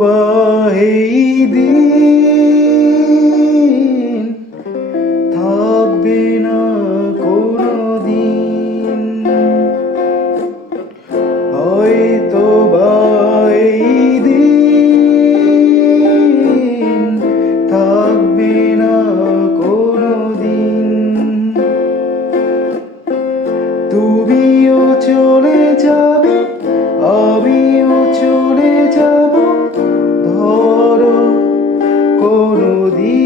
বা এই দিন থাকবে না কোনো দিন হয়তো বা এই দিন থাকবে না কোনো দিন তুমিও চলে যাবে কোনো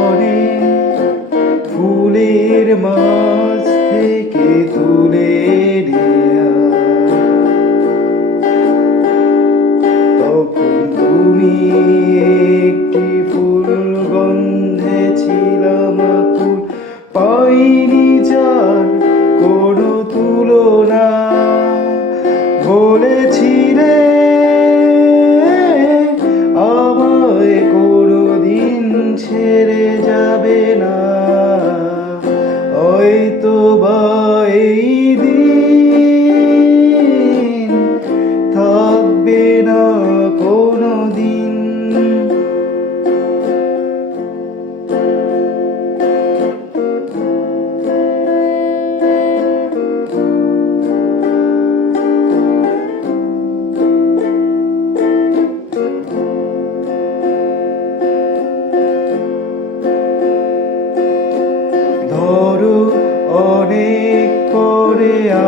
অনেক ফুলের মাছ থেকে তুলে তখন তুমি একটি ফুল গন্ধে ছিলাম আকুল পাইনি যার কোনো তুলনা। বলেছিলে tere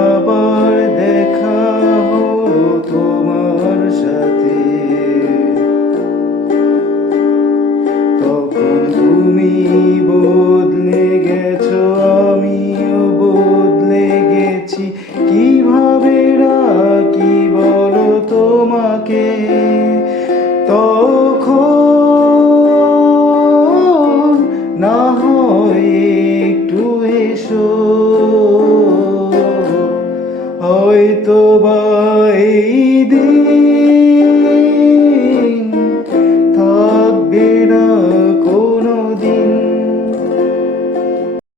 আবার হয়তো বা এই দিন